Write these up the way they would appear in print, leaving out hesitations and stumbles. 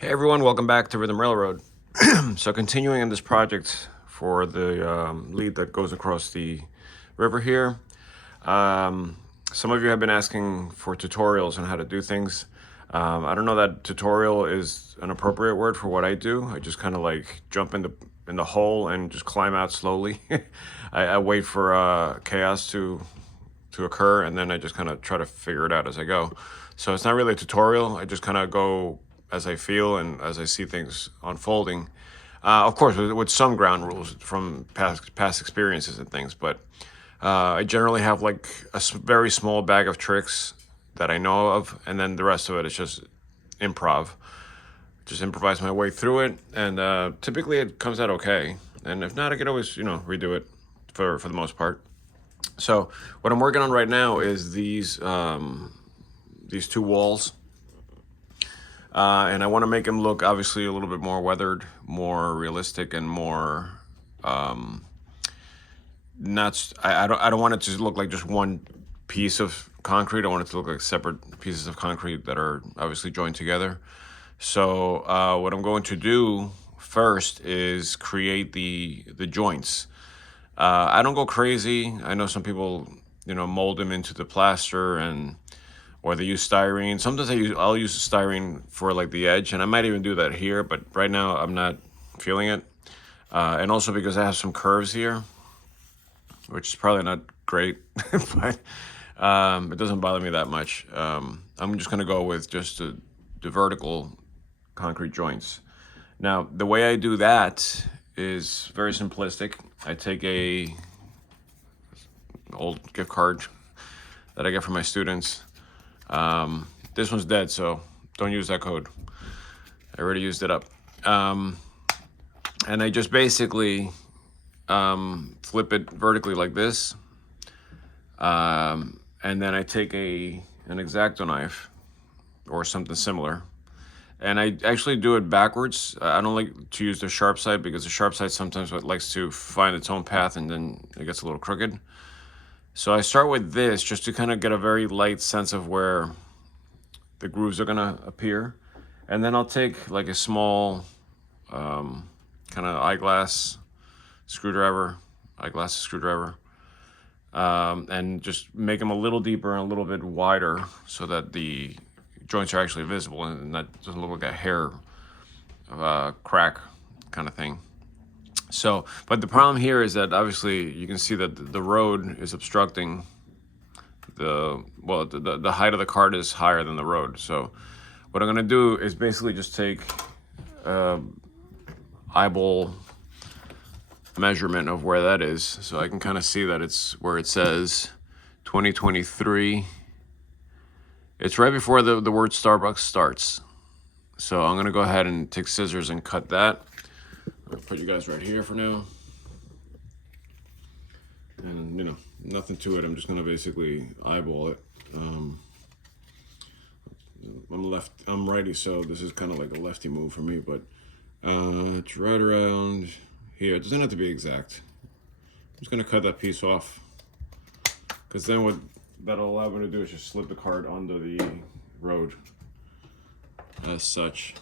Hey everyone, welcome back to Rhythm Railroad. So continuing in this project for the lead that goes across the river here. Um, some of you have been asking for tutorials on how to do things. I don't know that tutorial is an appropriate word for what I do. I just kind of like jump in the hole and just climb out slowly. I wait for chaos to occur, and then I just kind of try to figure it out as I go. So it's not really a tutorial. I just kind of go as I feel and as I see things unfolding. Of course, with some ground rules from past experiences and things, but I generally have like a very small bag of tricks that I know of, and then the rest of it is just improv. Just improvise my way through it, and typically it comes out okay. And if not, I could always redo it for the most part. So what I'm working on right now is these two walls, and I want to make them look obviously a little bit more weathered, more realistic, and more not. I don't want it to look like just one piece of concrete. I want it to look like separate pieces of concrete that are obviously joined together. So what I'm going to do first is create the joints. I don't go crazy. I know some people, mold them into the plaster or they use styrene. Sometimes I'll use styrene for like the edge, and I might even do that here. But right now I'm not feeling it, and also because I have some curves here, which is probably not great, but it doesn't bother me that much. I'm just gonna go with just the vertical concrete joints. Now the way I do that is very simplistic. I take a old gift card that I get from my students. This one's dead, so don't use that code. I already used it up. And I just basically flip it vertically like this. And then I take an X-Acto knife or something similar. And I actually do it backwards. I don't like to use the sharp side because the sharp side sometimes likes to find its own path and then it gets a little crooked. So I start with this just to kind of get a very light sense of where the grooves are gonna appear. And then I'll take like a small kind of eyeglass screwdriver, and just make them a little deeper and a little bit wider so that the joints are actually visible and that doesn't look like a hair crack kind of thing. So, but the problem here is that obviously you can see that the road is obstructing the height of the cart is higher than the road. So what I'm gonna do is basically just take eyeball measurement of where that is, so I can kind of see that it's where it says 2023. It's right before the word Starbucks starts. So I'm gonna go ahead and take scissors and cut that. I'm gonna put you guys right here for now. And nothing to it. I'm just gonna basically eyeball it. I'm righty, so this is kind of like a lefty move for me, but it's right around here. It doesn't have to be exact. I'm just gonna cut that piece off, because then what that'll allow me to do is just slip the cart onto the road as such.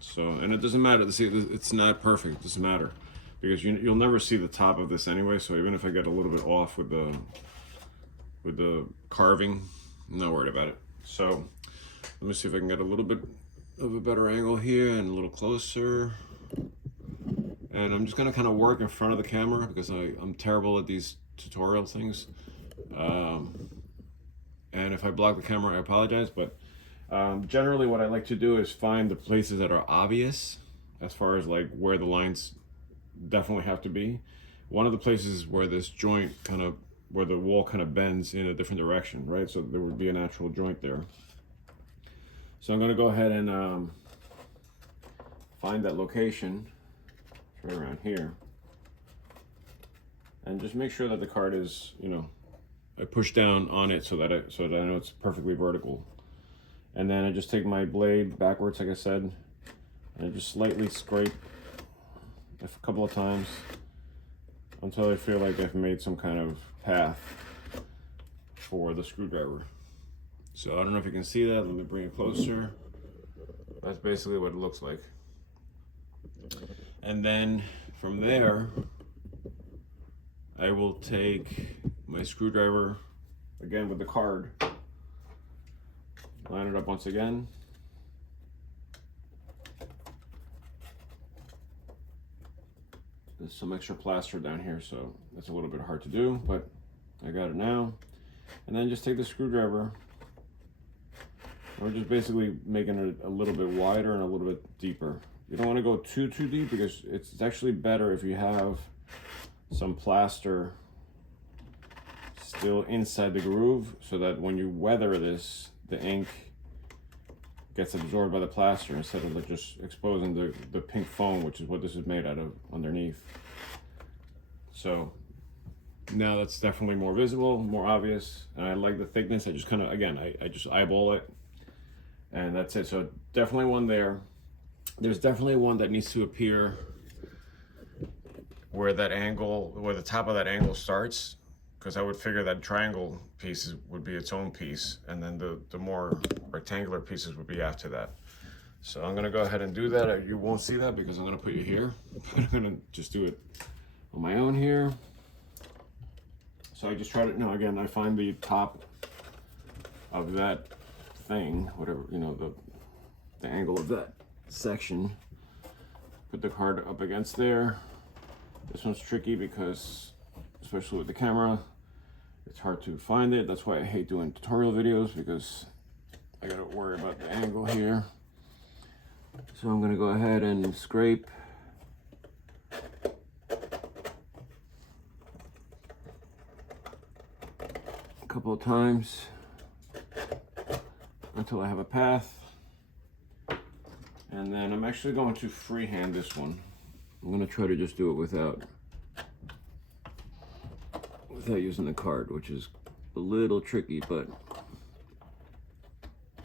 So, and it doesn't matter. See, it's not perfect. It doesn't matter because you'll never see the top of this anyway. So even if I get a little bit off with the carving, I'm not worried about it. So let me see if I can get a little bit of a better angle here and a little closer. And I'm just gonna kind of work in front of the camera because I'm terrible at these tutorial things. And if I block the camera, I apologize. But generally what I like to do is find the places that are obvious as far as like where the lines definitely have to be. One of the places where this joint where the wall kind of bends in a different direction, right? So there would be a natural joint there. So I'm gonna go ahead and find that location right around here. And just make sure that the cart is, I push down on it so that I know it's perfectly vertical. And then I just take my blade backwards, like I said, and I just slightly scrape a couple of times until I feel like I've made some kind of path for the screwdriver. So I don't know if you can see that. Let me bring it closer. that's basically what it looks like. And then from there, I will take my screwdriver, again with the card, line it up once again. There's some extra plaster down here, so that's a little bit hard to do, but I got it now. And then just take the screwdriver. We're just basically making it a little bit wider and a little bit deeper. You don't want to go too deep, because it's actually better if you have some plaster still inside the groove, so that when you weather this, the ink gets absorbed by the plaster instead of just exposing the pink foam, which is what this is made out of underneath. So now that's definitely more visible, more obvious, and I like the thickness. I just kind of, again, I just eyeball it, and that's it. So definitely one there. There's definitely one that needs to appear where that angle, where the top of that angle starts, because I would figure that triangle piece would be its own piece, and then the more rectangular pieces would be after that. So I'm gonna go ahead and do that. You won't see that because I'm gonna put you here, but I'm gonna just do it on my own here. So I just try to, no, again, I find the top of that thing, whatever, you know, the angle of that section, put the card up against there. This one's tricky because, especially with the camera, it's hard to find it. That's why I hate doing tutorial videos, because I gotta worry about the angle here. So I'm gonna go ahead and scrape a couple of times until I have a path. And then I'm actually going to freehand this one. I'm gonna try to just do it without using the card, which is a little tricky, but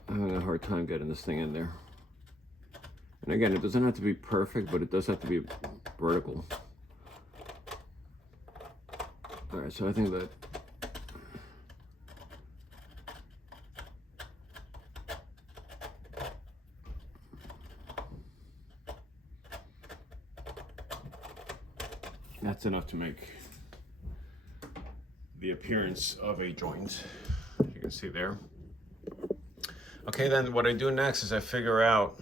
I'm having a hard time getting this thing in there. And again, it doesn't have to be perfect, but it does have to be vertical. All right, so I think that that's enough to make the appearance of a joint, you can see there. Okay, then what I do next is I figure out,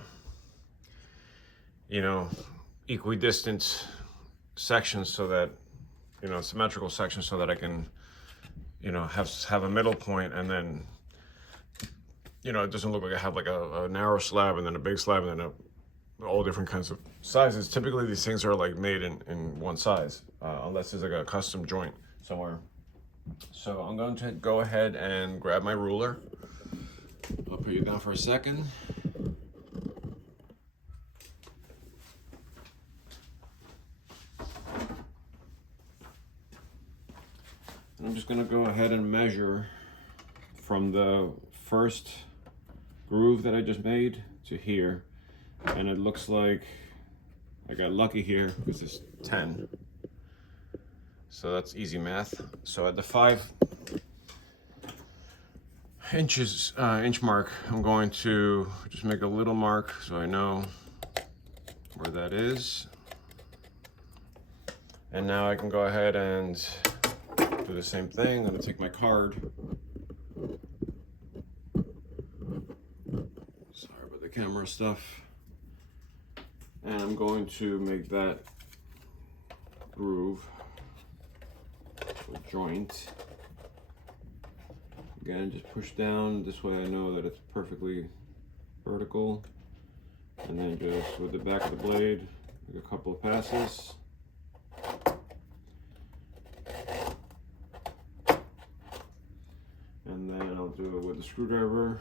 you know, equidistant sections, so that, you know, symmetrical sections, so that I can, you know, have a middle point, and then, you know, it doesn't look like I have like a narrow slab and then a big slab and then all different kinds of sizes. Typically these things are like made in one size, unless there's like a custom joint somewhere. So I'm going to go ahead and grab my ruler. I'll put you down for a second. I'm just going to go ahead and measure from the first groove that I just made to here. And it looks like I got lucky here because it's 10. So that's easy math. So at the 5 inches, inch mark, I'm going to just make a little mark so I know where that is. And now I can go ahead and do the same thing. I'm gonna take my card. Sorry about the camera stuff. And I'm going to make that groove, a joint. Again, just push down. This way I know that it's perfectly vertical. And then just with the back of the blade, make a couple of passes. And then I'll do it with the screwdriver.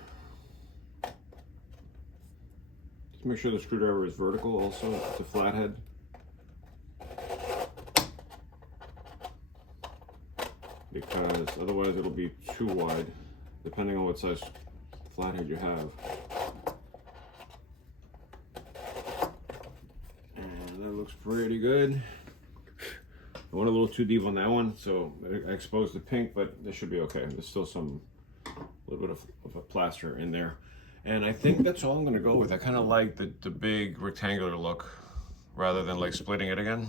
Just make sure the screwdriver is vertical also, it's a flathead. Because otherwise it'll be too wide, depending on what size flathead you have. And that looks pretty good. I went a little too deep on that one, so I exposed the pink, but this should be okay. There's still a little bit of a plaster in there. And I think that's all I'm gonna go with. I kind of like the big rectangular look rather than like splitting it again.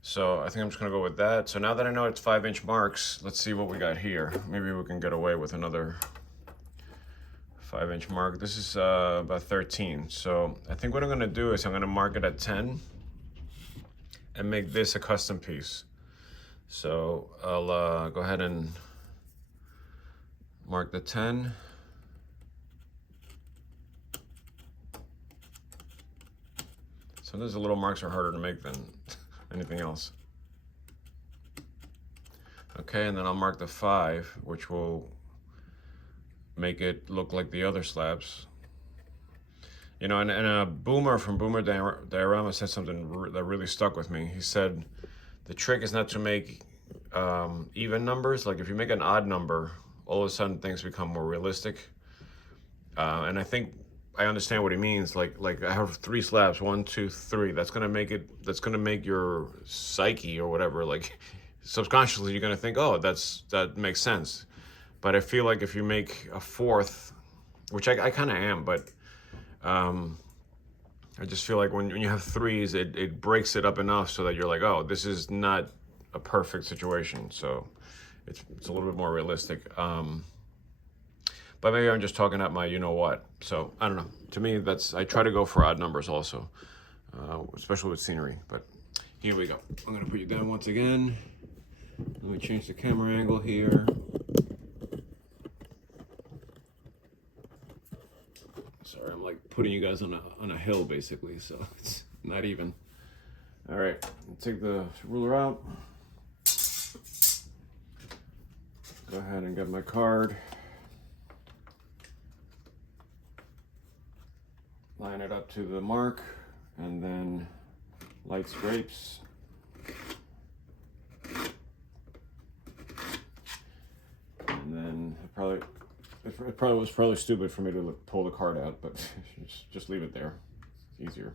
So I think I'm just gonna go with that. So now that I know it's 5-inch marks, let's see what we got here. Maybe we can get away with another 5-inch mark. This is about 13. So I think what I'm gonna do is I'm gonna mark it at 10 and make this a custom piece. So I'll go ahead and mark the 10. Sometimes the little marks are harder to make than anything else. Okay, and then I'll mark the 5, which will make it look like the other slabs. You know, and a Boomer from Boomer Diorama said something that really stuck with me. He said, the trick is not to make even numbers. Like if you make an odd number, all of a sudden things become more realistic. And I think I understand what he means. Like I have 3 slabs, 1, 2, 3. That's gonna make your psyche or whatever, like subconsciously you're gonna think, oh, that makes sense. But I feel like if you make a 4th, which I kind of am, but I just feel like when you have 3s, it breaks it up enough so that you're like, oh, this is not a perfect situation. So it's a little bit more realistic. But maybe I'm just talking out my you-know-what. So I don't know. To me, I try to go for odd numbers also, especially with scenery. But here we go. I'm gonna put you down once again. Let me change the camera angle here. Sorry, I'm like putting you guys on a hill basically, so it's not even. All right, I'll take the ruler out. Go ahead and get my card. Line it up to the mark, and then light scrapes. And then it probably was probably stupid for me to pull the card out, but just leave it there. It's easier.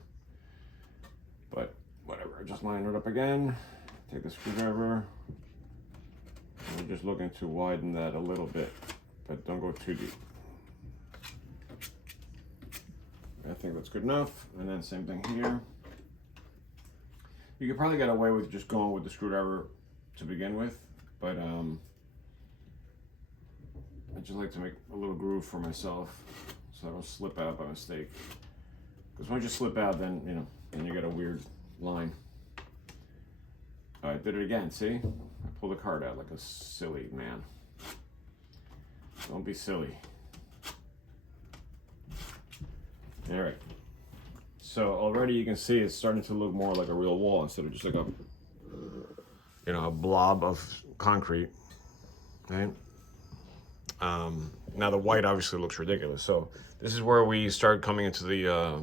But whatever, just line it up again. Take the screwdriver. And we're just looking to widen that a little bit, but don't go too deep. I think that's good enough. And then same thing here. You could probably get away with just going with the screwdriver to begin with, but I just like to make a little groove for myself so I don't slip out by mistake. Because once you slip out, then then you get a weird line. I did it again. See, I pulled the card out like a silly man. Don't be silly. All right. So already you can see it's starting to look more like a real wall instead of just like a blob of concrete, right? Now the white obviously looks ridiculous. So this is where we start coming into the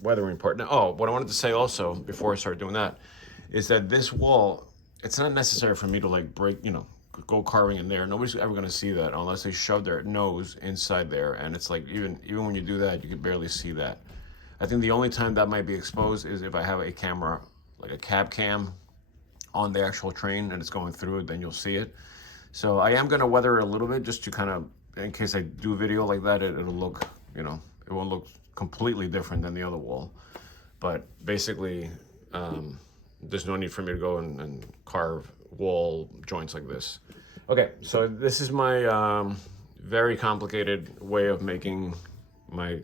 weathering part. Now, oh, what I wanted to say also before I start doing that is that this wall, it's not necessary for me to like break, go carving in there. Nobody's ever going to see that unless they shove their nose inside there. And it's like, even when you do that, you can barely see that. I think the only time that might be exposed is if I have a camera, like a cab cam on the actual train and it's going through it, then you'll see it. So I am going to weather it a little bit just to kind of, in case I do a video like that, it'll look, it won't look completely different than the other wall. But basically, there's no need for me to go and carve wall joints like this. Okay, so this is my very complicated way of making my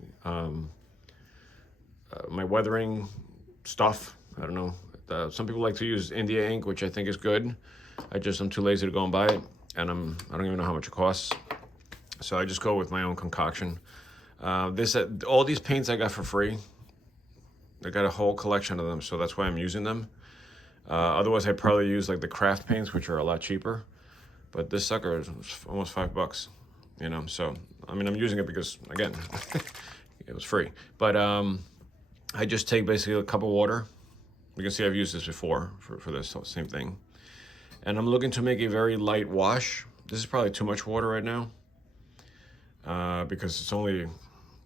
my weathering stuff. I don't know. Some people like to use India ink, which I think is good. I'm too lazy to go and buy it, and I don't even know how much it costs. So I just go with my own concoction. All these paints I got for free. I got a whole collection of them, so that's why I'm using them. Otherwise, I'd probably use like the craft paints, which are a lot cheaper. But this sucker is almost $5, So I mean, I'm using it because, again, it was free. But I just take basically a cup of water. You can see I've used this before for this same thing. And I'm looking to make a very light wash. This is probably too much water right now because it's only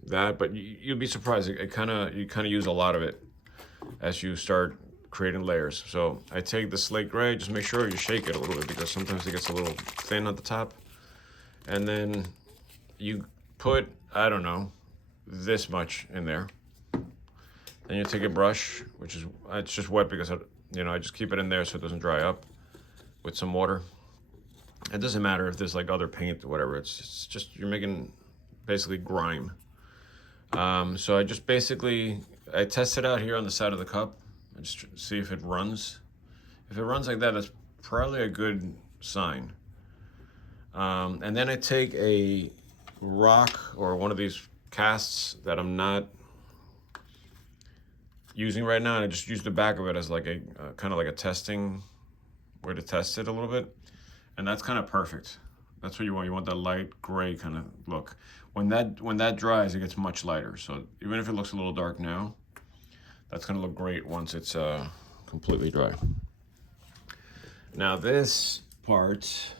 that. But you'd be surprised. You kind of use a lot of it as you start creating layers. So I take the slate gray, just make sure you shake it a little bit because sometimes it gets a little thin at the top. And then you put I don't know, this much in there. Then you take a brush, which is, it's just wet because, I just keep it in there so it doesn't dry up, with some water. It doesn't matter if there's like other paint or whatever. It's just, you're making basically grime. So I just basically, I test it out here on the side of the cup. I just see if it runs. If it runs like that, that's probably a good sign. And then I take a rock or one of these casts that I'm not using right now, and I just use the back of it as like a kind of like a testing way to test it a little bit. And that's kind of perfect. That's what you want. You want that light gray kind of look. When that dries, it gets much lighter. So even if it looks a little dark now, that's gonna look great once it's completely dry. Now this part,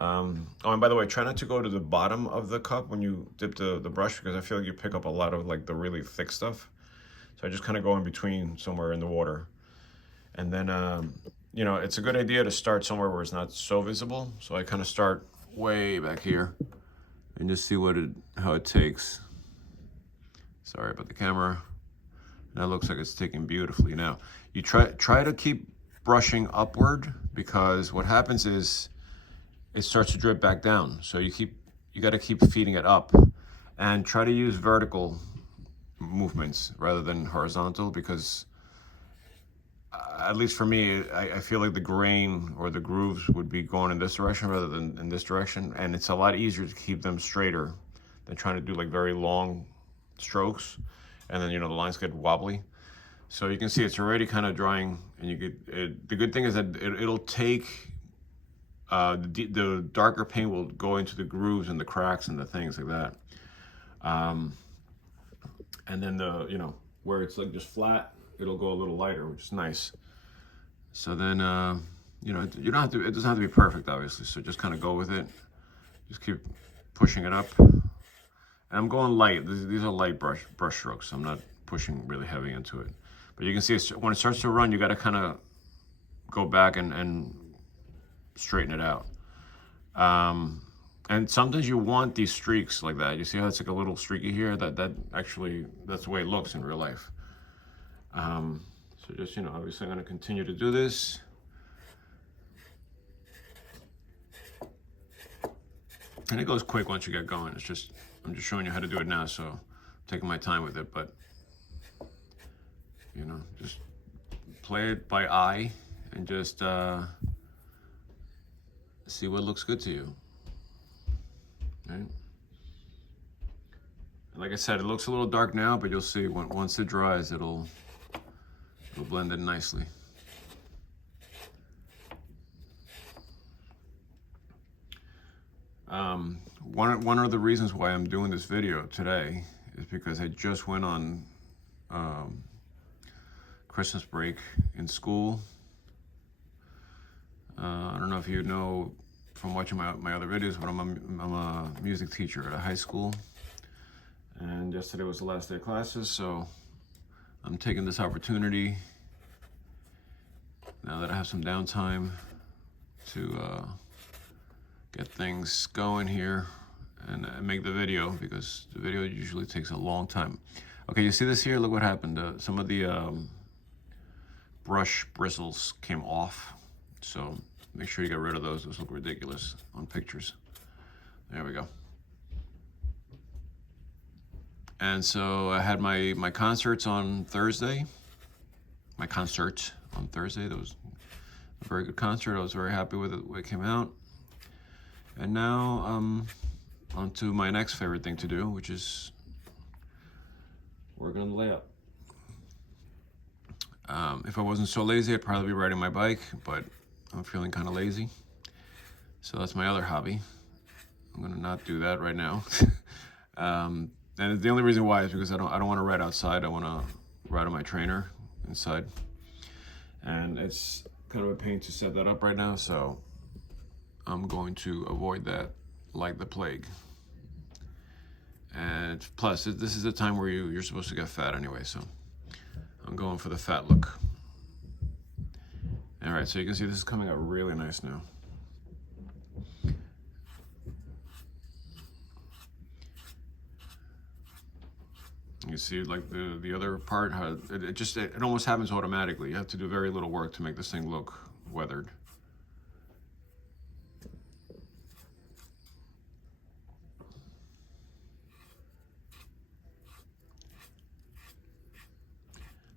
oh, and by the way, try not to go to the bottom of the cup when you dip the brush, because I feel like you pick up a lot of like the really thick stuff. So I just kind of go in between somewhere in the water. And then, it's a good idea to start somewhere where it's not so visible. So I kind of start way back here and just see how it takes. Sorry about the camera. That looks like it's taking beautifully. Now, you try to keep brushing upward, because what happens is it starts to drip back down. So you got to keep feeding it up, and try to use vertical movements rather than horizontal, because at least for me, I feel like the grain or the grooves would be going in this direction rather than in this direction, and it's a lot easier to keep them straighter than trying to do like very long strokes, and then the lines get wobbly. So you can see it's already kind of drying, and the good thing is that it'll take the darker paint will go into the grooves and the cracks and the things like that. And then where it's like just flat, it'll go a little lighter, which is nice. So then, you don't have to, it doesn't have to be perfect, obviously. So just kind of go with it. Just keep pushing it up. And I'm going light. These are light brush strokes. I'm not pushing really heavy into it. But you can see when it starts to run, you got to kind of go back and straighten it out. And sometimes you want these streaks like that. You see how it's like a little streaky here? That's the way it looks in real life. So just, obviously I'm going to continue to do this. And it goes quick once you get going. I'm just showing you how to do it now, so I'm taking my time with it. But, just play it by eye and just see what looks good to you. Right? And like I said, it looks a little dark now, but you'll see once it dries, it'll blend in nicely. One of the reasons why I'm doing this video today is because I just went on Christmas break in school. I don't know if you know from watching my other videos, but I'm a music teacher at a high school. And yesterday was the last day of classes, so I'm taking this opportunity, now that I have some downtime, to get things going here and make the video, because the video usually takes a long time. Okay, you see this here? Look what happened. Some of the brush bristles came off, so make sure you get rid of those. Those look ridiculous on pictures. There we go. And so I had my concerts on Thursday. My concert on Thursday. That was a very good concert. I was very happy with it when it came out. And now on to my next favorite thing to do, which is working on the layout. If I wasn't so lazy, I'd probably be riding my bike, but I'm feeling kind of lazy. So that's my other hobby. I'm gonna not do that right now. And the only reason why is because I don't want to ride outside. I want to ride on my trainer inside. And it's kind of a pain to set that up right now, so I'm going to avoid that like the plague. And plus, this is a time where you're supposed to get fat anyway, so I'm going for the fat look. All right, so you can see this is coming out really nice now. You see, like the other part, how it almost happens automatically. You have to do very little work to make this thing look weathered.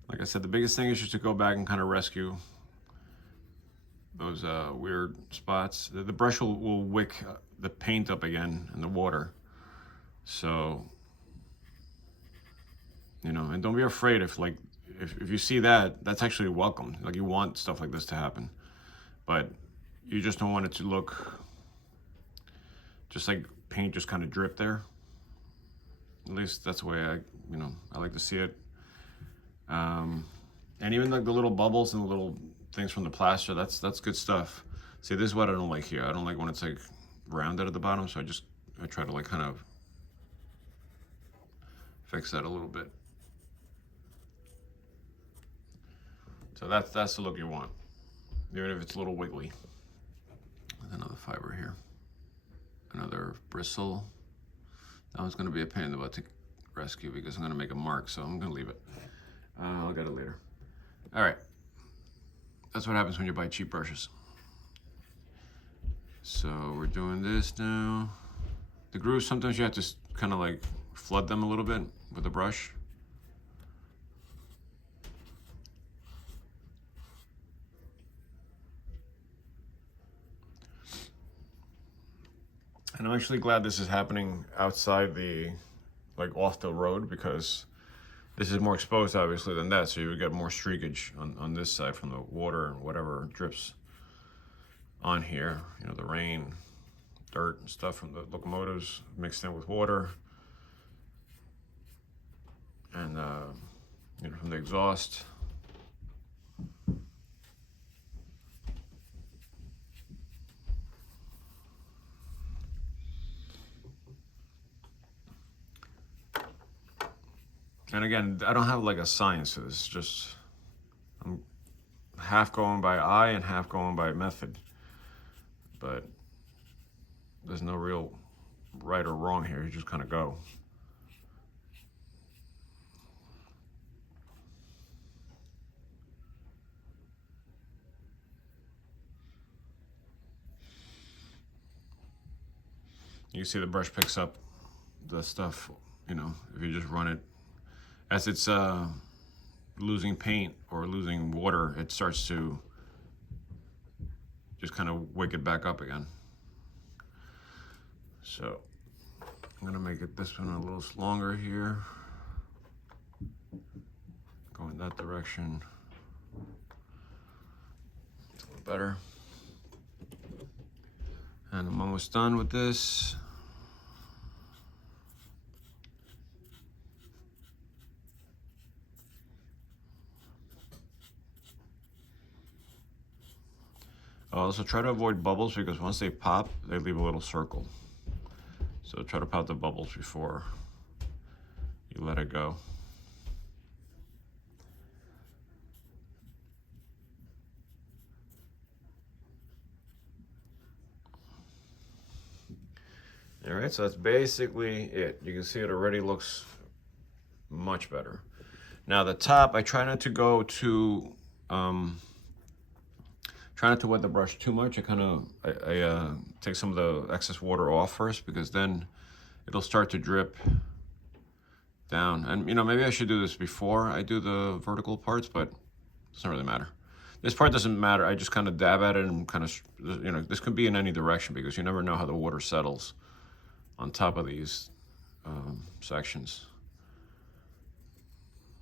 Like I said, the biggest thing is just to go back and kind of rescue those weird spots. The brush will wick the paint up again in the water. So, you know, and don't be afraid if you see that, that's actually welcome. Like, you want stuff like this to happen, but you just don't want it to look just like paint just kind of drip there. At least that's the way I like to see it. And even like the little bubbles and the little things from the plaster, that's good stuff. See, this is what I don't like here. I don't like when it's like rounded at the bottom, so I try to like kind of fix that a little bit. So that's the look you want, even if it's a little wiggly. With another fiber here, another bristle. That one's going to be a pain in the butt to rescue because I'm going to make a mark, so I'm going to leave it. I'll get it later. All right, that's what happens when you buy cheap brushes. So we're doing this now. The grooves, sometimes you have to kind of like flood them a little bit with a brush. And I'm actually glad this is happening outside like off the road, because this is more exposed obviously than that, so you would get more streakage on this side from the water and whatever drips on here. You know, the rain, dirt and stuff from the locomotives mixed in with water, and you know, from the exhaust. And again, I don't have like a science to this. It's just I'm half going by eye and half going by method. But there's no real right or wrong here. You just kind of go. You see the brush picks up the stuff, you know, if you just run it. As it's losing paint or losing water, it starts to just kind of wick it back up again. So I'm gonna make it this one a little longer here. Go in that direction. It's a little better. And I'm almost done with this. Also try to avoid bubbles, because once they pop, they leave a little circle. So try to pop the bubbles before you let it go. All right, so that's basically it. You can see it already looks much better. Now the top, I try not to go too, try not to wet the brush too much. I take some of the excess water off first, because then it'll start to drip down. And you know, maybe I should do this before I do the vertical parts, but it doesn't really matter. This part doesn't matter. I just kind of dab at it and kind of, you know, this could be in any direction, because you never know how the water settles on top of these sections.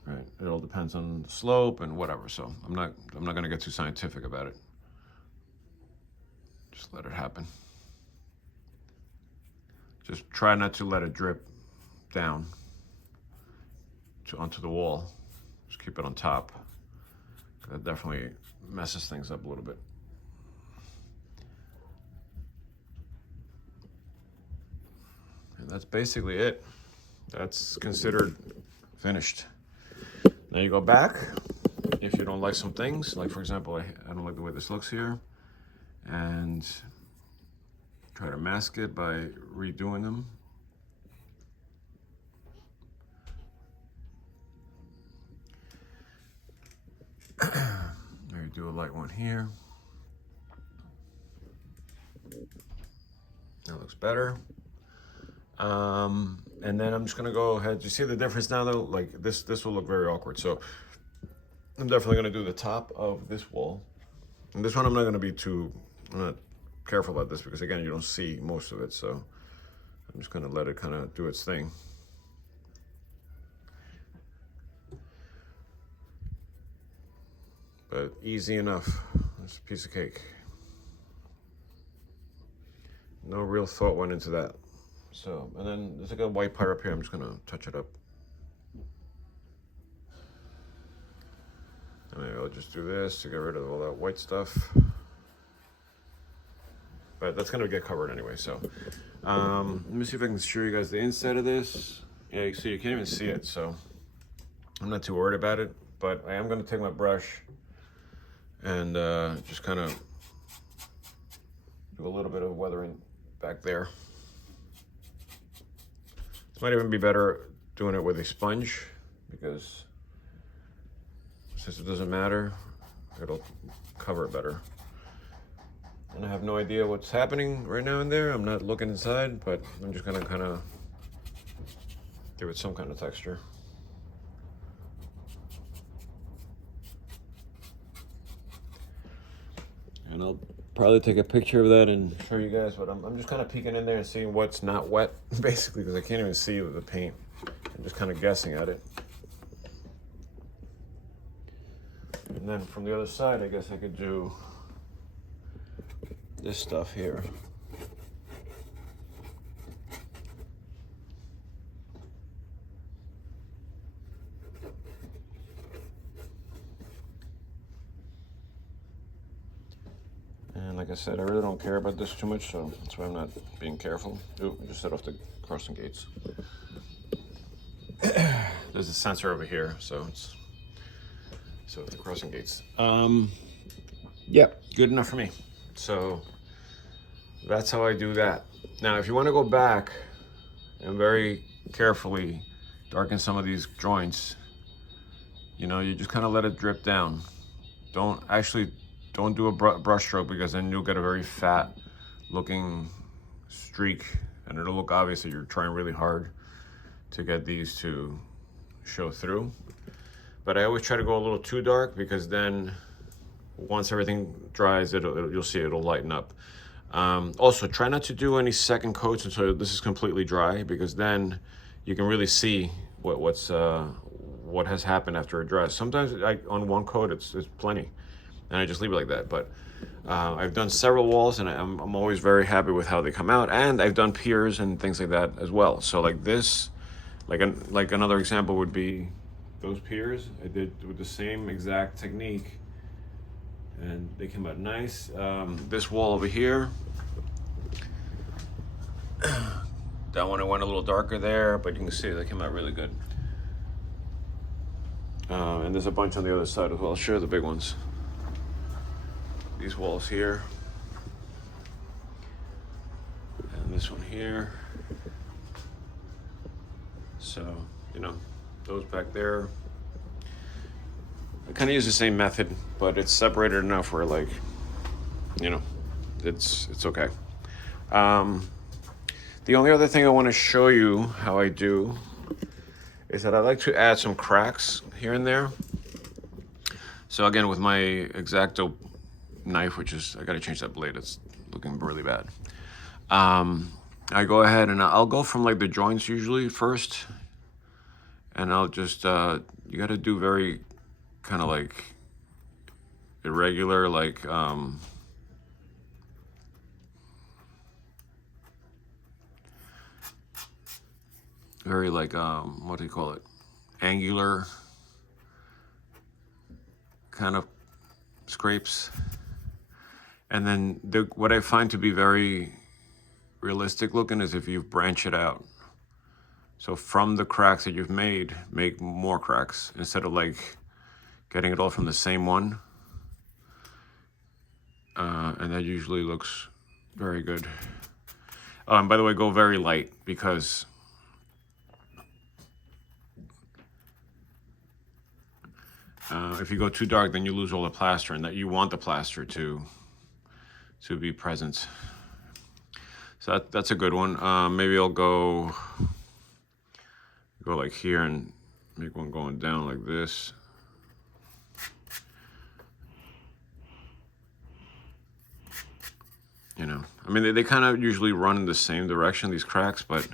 Right. It all depends on the slope and whatever. So I'm not going to get too scientific about it. Just let it happen. Just try not to let it drip down onto the wall. Just keep it on top. That definitely messes things up a little bit. And that's basically it. That's considered finished. Now you go back. If you don't like some things, like for example, I don't like the way this looks here, and try to mask it by redoing them. do a light one here. That looks better. And then I'm just gonna go ahead. You see the difference now though? Like this will look very awkward. So I'm definitely gonna do the top of this wall. And this one I'm not careful about this because again, you don't see most of it. So I'm just gonna let it kind of do its thing. But easy enough. It's a piece of cake. No real thought went into that. So, and then there's like a white part up here. I'm just gonna touch it up. And maybe I'll just do this to get rid of all that white stuff. But that's gonna get covered anyway, so. Let me see if I can show you guys the inside of this. Yeah, you see, you can't even see it, so I'm not too worried about it. But I am gonna take my brush and just kind of do a little bit of weathering back there. This might even be better doing it with a sponge because since it doesn't matter, it'll cover it better. And I have no idea what's happening right now in there. I'm not looking inside, but I'm just gonna kind of give it some kind of texture. And I'll probably take a picture of that and show you guys, but I'm just kind of peeking in there and seeing what's not wet, basically, because I can't even see with the paint. I'm just kind of guessing at it. And then from the other side, I guess I could do this stuff here. And like I said, I really don't care about this too much, so that's why I'm not being careful. Ooh, I just set off the crossing gates. There's a sensor over here, so it's the crossing gates. Yeah, good enough for me. So that's how I do that. Now, if you want to go back and very carefully darken some of these joints, you know, you just kind of let it drip down. Don't do a brush stroke because then you'll get a very fat looking streak and it'll look obvious that you're trying really hard to get these to show through. But I always try to go a little too dark because then once everything dries, you'll see it'll lighten up. Also, try not to do any second coats until this is completely dry because then you can really see what has happened after it dries. Sometimes on one coat it's plenty, and I just leave it like that. But I've done several walls, and I'm always very happy with how they come out. And I've done piers and things like that as well. So like this, like another example would be those piers. I did with the same exact technique, and they came out nice. This wall over here, that one I went a little darker there, but you can see they came out really good. And there's a bunch on the other side as well. I'll show you the big ones. These walls here, and this one here. So, you know, those back there. I kind of use the same method, but it's separated enough where, like, you know, it's okay. The only other thing I want to show you how I do is that I like to add some cracks here and there. So again, with my X-Acto knife, which is, I got to change that blade, it's looking really bad. I go ahead and I'll go from like the joints usually first, and I'll just, you got to do very kind of like irregular, like, very like, what do you call it? Angular kind of scrapes. And then what I find to be very realistic looking is if you branch it out. So from the cracks that you've made, make more cracks instead of like getting it all from the same one. And that usually looks very good. And by the way, go very light because If you go too dark, then you lose all the plaster, and that you want the plaster to be present. So that's a good one. Maybe I'll go like here and make one going down like this. You know, I mean, they kind of usually run in the same direction, these cracks, but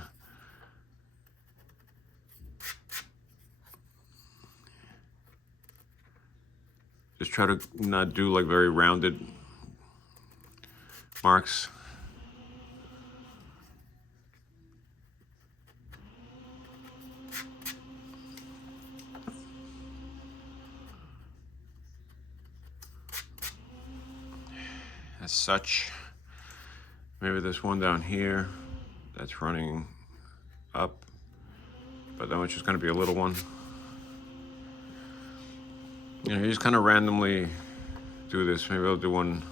just try to not do like very rounded marks. As such, maybe this one down here that's running up, but then it's just going to be a little one. You know, you just kind of randomly do this. Maybe I'll do one.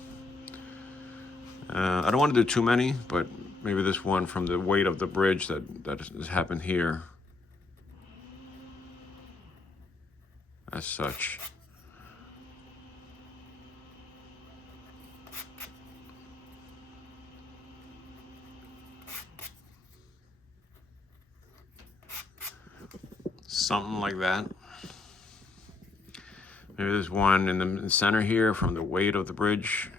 I don't want to do too many, but maybe this one from the weight of the bridge that has happened here. As such. Something like that. Maybe there's one in the center here from the weight of the bridge.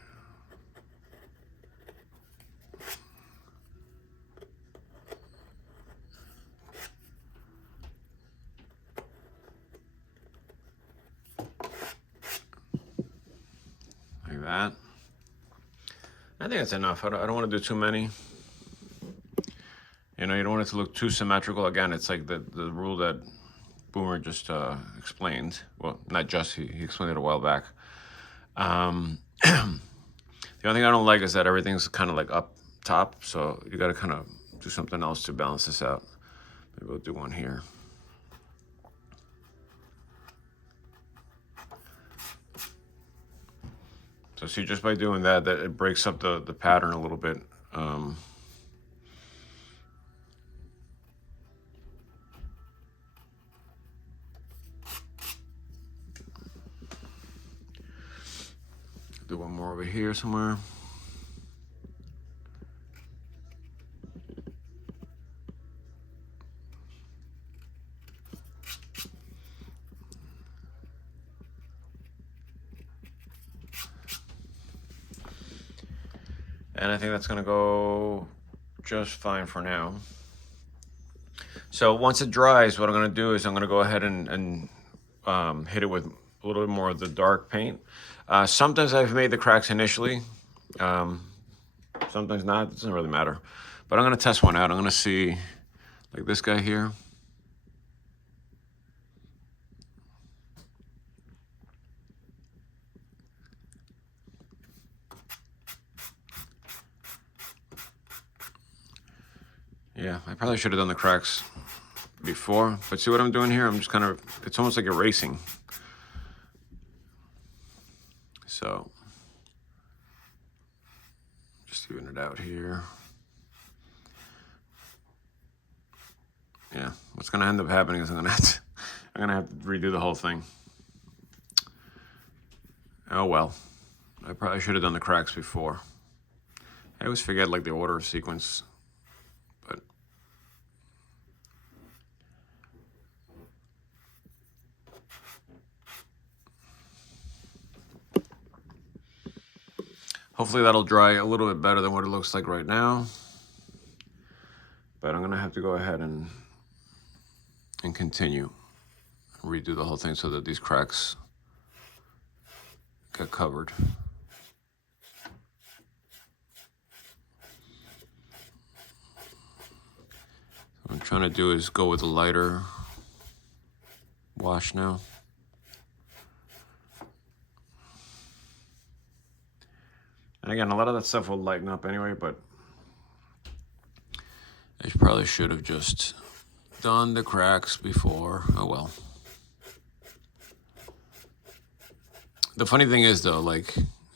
Like that. I think that's enough. I don't want to do too many. You know, you don't want it to look too symmetrical. Again, it's like the rule that Boomer just explained. Well, not just, he explained it a while back. The only thing I don't like is that everything's kind of like up top, so you got to kind of do something else to balance this out. Maybe we'll do one here. So see, just by doing that it breaks up the pattern a little bit. Do one more over here somewhere. And I think that's going to go just fine for now. So once it dries, what I'm going to do is I'm going to go ahead and hit it with a little bit more of the dark paint. Sometimes I've made the cracks initially. Sometimes not. It doesn't really matter. But I'm going to test one out. I'm going to see, like this guy here. Yeah, I probably should have done the cracks before, but see what I'm doing here? I'm just kind of, it's almost like erasing. So, just even it out here. Yeah, what's gonna end up happening is I'm gonna have to redo the whole thing. Oh well, I probably should have done the cracks before. I always forget like the order of sequence. But hopefully that'll dry a little bit better than what it looks like right now. But I'm gonna have to go ahead and continue, redo the whole thing so that these cracks get covered. What I'm trying to do is go with a lighter wash now. And again, a lot of that stuff will lighten up anyway, but I probably should have just done the cracks before. Oh well. The funny thing is though, like,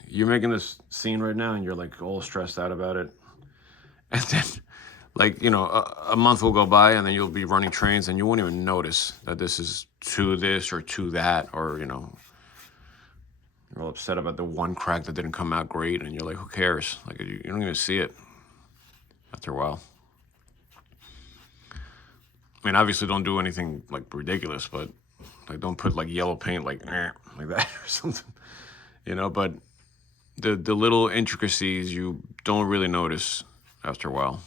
you're making this scene right now and you're like all stressed out about it. And then like, you know, a month will go by and then you'll be running trains and you won't even notice that this is to this or to that, or, you know, you're all upset about the one crack that didn't come out great and you're like, who cares? Like, you don't even see it after a while. I mean, obviously don't do anything like ridiculous, but like don't put like yellow paint like that or something, you know, but the little intricacies you don't really notice after a while.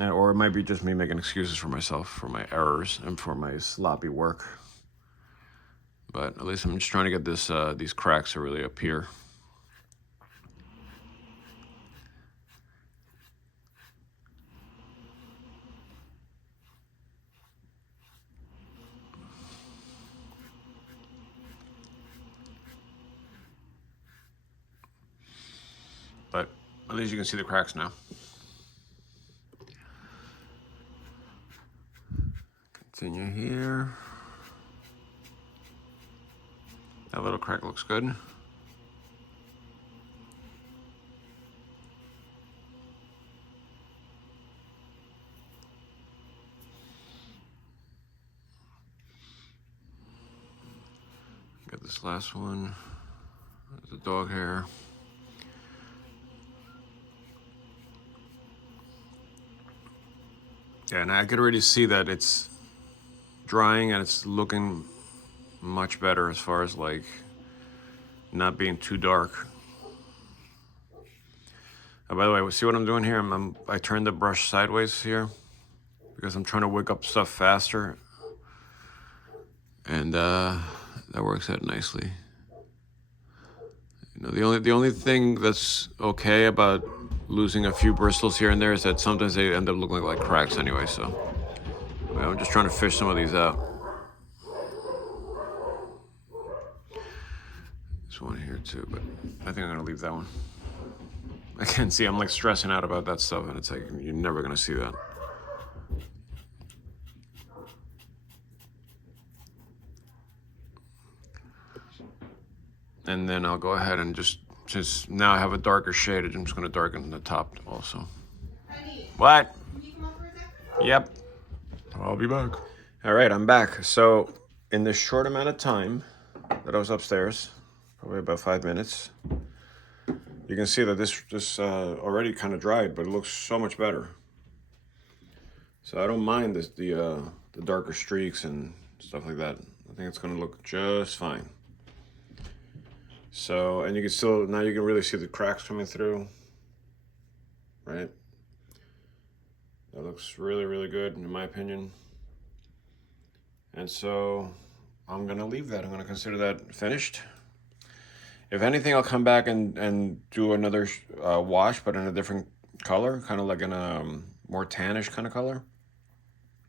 Or it might be just me making excuses for myself for my errors and for my sloppy work. But at least I'm just trying to get this these cracks to really appear. But at least you can see the cracks now. Continue here. That little crack looks good. Got this last one. There's the dog hair. Yeah, and I could already see that it's drying and it's looking much better as far as like not being too dark. Oh, by the way, see what I'm doing here? I turned the brush sideways here because I'm trying to wake up stuff faster, and that works out nicely. You know, the only thing that's okay about losing a few bristles here and there is that sometimes they end up looking like cracks anyway. So I'm just trying to fish some of these out. This one here too, but I think I'm gonna leave that one. I can see I'm like stressing out about that stuff, and it's like you're never gonna see that. And then I'll go ahead and just now I have a darker shade, I'm just gonna darken the top also. Honey, What? can you come up for a second? Yep. I'll be back. All right, I'm back. So in this short amount of time that I was upstairs, probably about 5 minutes, you can see that this already kind of dried, but it looks so much better. So I don't mind the darker streaks and stuff like that. I think it's gonna look just fine. So, and you can still, now you can really see the cracks coming through, right? That looks really, really good in my opinion. And so I'm gonna leave that. I'm gonna consider that finished. If anything, I'll come back and do another wash, but in a different color, kind of like in a more tannish kind of color,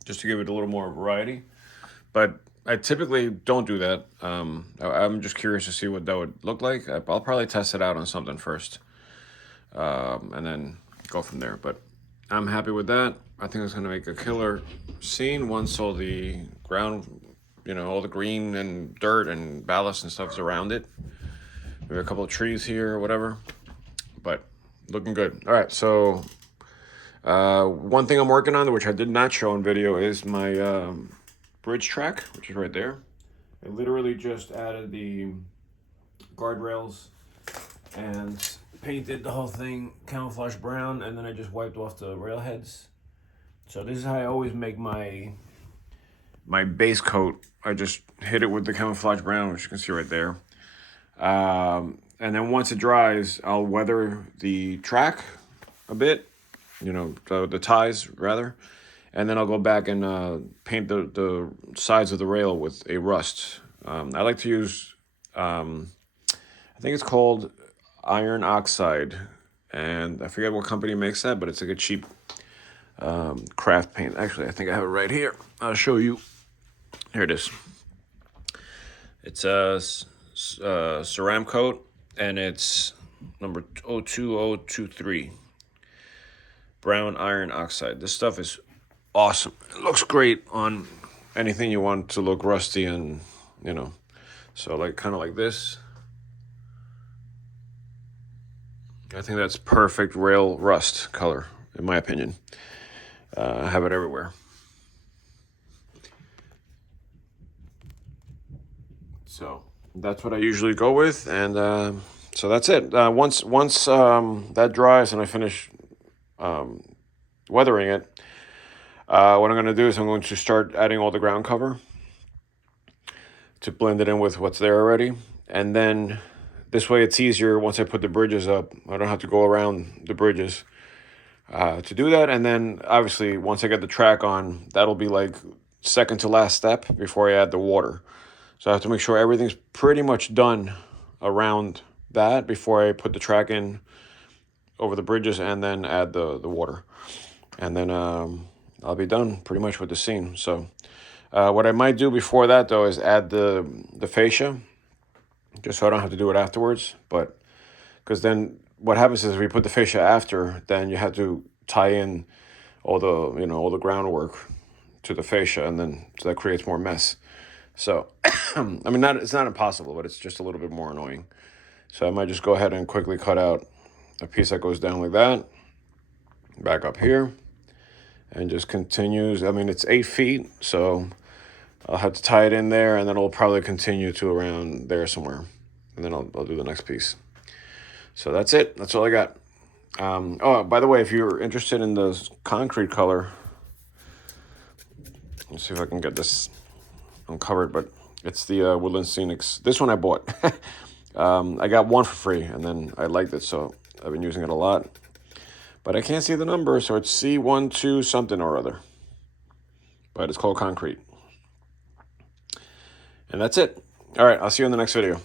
just to give it a little more variety. But I typically don't do that. I'm just curious to see what that would look like. I'll probably test it out on something first, and then go from there. But I'm happy with that. I think it's gonna make a killer scene once all the ground, you know, all the green and dirt and ballast and stuff is around it. Maybe a couple of trees here or whatever, but looking good. All right, so one thing I'm working on, which I did not show in video, is my bridge track, which is right there. I literally just added the guardrails and painted the whole thing camouflage brown, and then I just wiped off the rail heads. So this is how I always make my base coat. I just hit it with the camouflage brown, which you can see right there. And then once it dries, I'll weather the track a bit, you know, the ties rather, and then I'll go back and paint the sides of the rail with a rust. I like to use, I think it's called iron oxide, and I forget what company makes that, but it's like a cheap craft paint. Actually, I think I have it right here. I'll show you. Here it is. It's a Ceramcoat, and it's number 02023 brown iron oxide. This stuff is awesome. It looks great on anything you want to look rusty, and you know, so like kind of like this. I think that's perfect rail rust color, in my opinion. I have it everywhere. So that's what I usually go with, and so that's it. Once that dries and I finish weathering it, what I'm going to do is I'm going to start adding all the ground cover to blend it in with what's there already, and then this way it's easier once I put the bridges up. I don't have to go around the bridges to do that, and then obviously once I get the track on, that'll be like second to last step before I add the water. So I have to make sure everything's pretty much done around that before I put the track in over the bridges and then add the water. And then I'll be done pretty much with the scene. So what I might do before that, though, is add the fascia, just so I don't have to do it afterwards. But because then what happens is if we put the fascia after, then you have to tie in all the groundwork to the fascia, and then so that creates more mess. So, I mean, it's not impossible, but it's just a little bit more annoying. So I might just go ahead and quickly cut out a piece that goes down like that, back up here, and just continues. I mean, it's 8 feet, so I'll have to tie it in there, and then it'll probably continue to around there somewhere, and then I'll do the next piece. So that's it. That's all I got. Oh, by the way, if you're interested in the concrete color, let's see if I can get this uncovered, but it's the Woodland Scenics. This one I bought. I got one for free, and then I liked it, so I've been using it a lot. But I can't see the number, so it's C12 something or other. But it's called concrete. And that's it. All right, I'll see you in the next video.